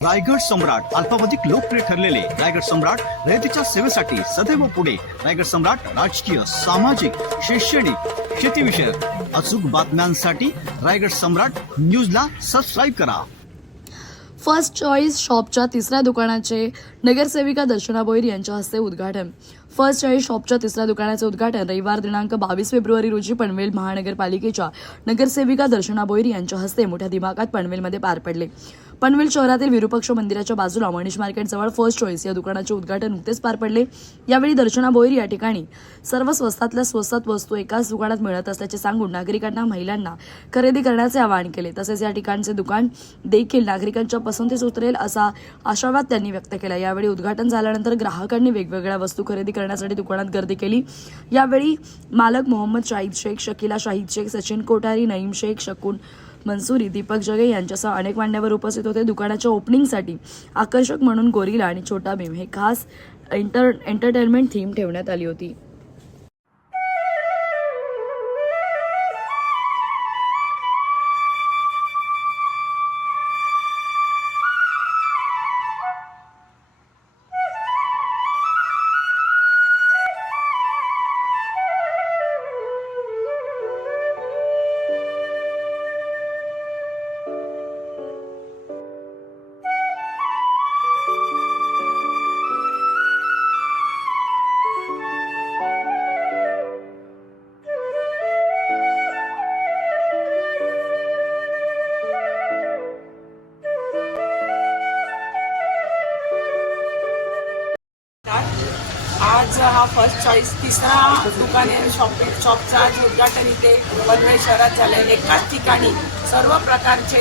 रायगड सम्राट अल्पावधीत लोकप्रिय ठरलेले रायगड सम्राट रयतेच्या सेवेसाठी सदैव पुढे. रायगड सम्राट राजकीय, सामाजिक, शैक्षणिक, शेतीविषयक अचूक बातम्यांसाठी रायगड सम्राट न्यूजला सबस्क्राईब करा. फर्स्ट चॉईस शॉपच्या तिसऱ्या दुकानाचे नगरसेविका दर्शना भोईर यांच्या हस्ते उद्घाटन. फर्स्ट चॉईस शॉपच्या तिसऱ्या दुकानाचे उद्घाटन रविवार दिनांक 22 फेब्रुवारी रोजी पनवेल महानगरपालिकेच्या नगरसेविका दर्शना भोईर यांच्या हस्ते मोठ्या दिमाखात पनवेलमध्ये पार पडले. पनवेल शहरातील विरूपाक्ष मंदिराच्या बाजूला मनीष मार्केटजवळ फर्स्ट चॉईस या दुकानाचे उद्घाटन नुकतेच पार पडले. यावेळी दर्शना भोईर या ठिकाणी सर्व स्वस्तातल्या स्वस्तात वस्तू एकाच दुकानात मिळत असल्याचे सांगून नागरिकांना, महिलांना खरेदी करण्याचे आवाहन केले. तसेच या ठिकाणचे दुकान देखील नागरिकांच्या पसंतीस उतरेल असा आशावाद त्यांनी व्यक्त केला. यावेळी उद्घाटन झाल्यानंतर ग्राहकांनी वेगवेगळ्या वस्तू खरेदी करण्यासाठी दुकानात गर्दी केली. यावेळी मालक मोहम्मद शाहिद शेख, शकीला शाहिद शेख, सचिन कोठारी, नईम शेख, शकून मंसुरी, दीपक जगे यांच्यासह अनेक मान्यवर उपस्थित होते. दुकानाच्या ओपनिंगसाठी आकर्षक म्हणून गोरिला आणि छोटा भीम हे खास एंटरटेनमेंट थीम ठेवण्यात आली होती. आज हा फर्स्ट चॉईस तिसरा दुकान आहे. शॉपचा आज उद्घाटन इथे पनवेल शहरात झालं आहे. एकाच ठिकाणी सर्व प्रकारचे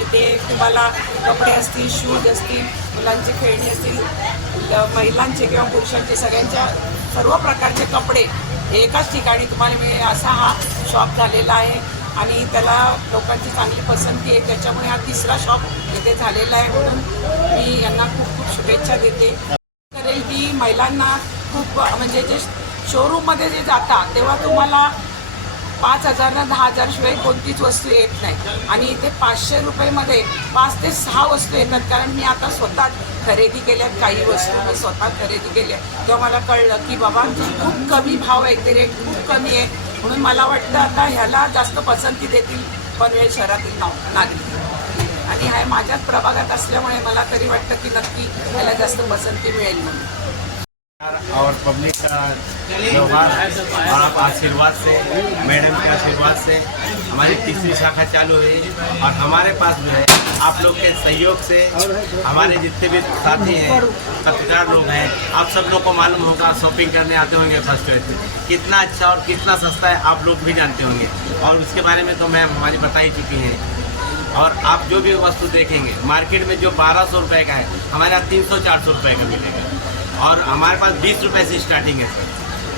इथे तुम्हाला कपडे असतील, शूज असतील, मुलांची खेळणी असतील, महिलांचे किंवा पुरुषांचे सगळ्यांच्या सर्व प्रकारचे कपडे एकाच ठिकाणी तुम्हाला मिळेल असा हा शॉप झालेला आहे. आणि त्याला लोकांची चांगली पसंती आहे. त्याच्यामुळे हा तिसरा शॉप इथे झालेला आहे. म्हणून मी यांना खूप खूप शुभेच्छा देते. करेल की महिलांना खूप म्हणजे जे शोरूममध्ये जे जातात तेव्हा तुम्हाला 5,000 ना 10,000 शिवाय कोणतीच वस्तू येत नाही. आणि इथे 500 रुपयेमध्ये 5 ते 6 वस्तू येतात. कारण मी आता स्वतः खरेदी केल्यात, काही वस्तू मी स्वतः खरेदी केल्या तेव्हा मला कळलं की बाबा खूप कमी भाव आहे, ते रेट खूप कमी आहे. म्हणून मला वाटतं आता ह्याला जास्त पसंती देतील पनवेल शहरातील नागरिक. आणि हा माझ्याच प्रभागात असल्यामुळे मला तरी वाटतं की नक्की ह्याला जास्त पसंती मिळेल म्हणून. और पब्लिक का व्यवहार और आप आशीर्वाद से, मैडम के आशीर्वाद से हमारी तीसरी शाखा चालू हुई. और हमारे पास जो है आप लोग के सहयोग से हमारे जितने भी साथी हैं, पत्रकार लोग हैं, आप सब लोग को मालूम होगा, शॉपिंग करने आते होंगे फर्स्ट चॉइस में कितना अच्छा और कितना सस्ता है आप लोग भी जानते होंगे. और उसके बारे में तो मैम हमारी बता ही चुकी हैं. और आप जो भी वस्तु देखेंगे मार्केट में जो 1200 रुपये का है हमारे यहाँ 300-400 रुपये का मिलेगा. और हमारे पास 20 रुपये से स्टार्टिंग है.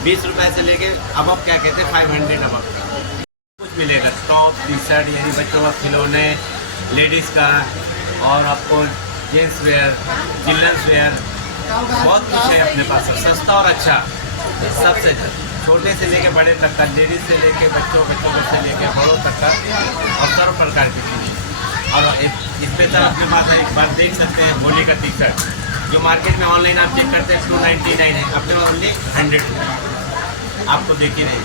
20 रुपये से लेके अब आप क्या कहते हैं 500 अब कुछ मिलेगा. टॉप, टी शर्ट, यानी बच्चों का खिलौने, लेडीज़ का, और आपको जेंट्स वेयर, चिल्ड्रंस वेयर, बहुत कुछ है अपने पास. सस्ता और अच्छा, सबसे छोटे से लेके बड़े तक का, लेडीज़ से लेके बच्चों से लेके बड़ों तक का, और सर्व प्रकार की चीज़ें. और स्पेशल अपने पास एक बार देख सकते हैं होली का टी शर्ट जो मार्केट में ऑनलाइन आप चेक करते हैं 299 है, अपने ओनली 100 आपको देखिए नहीं.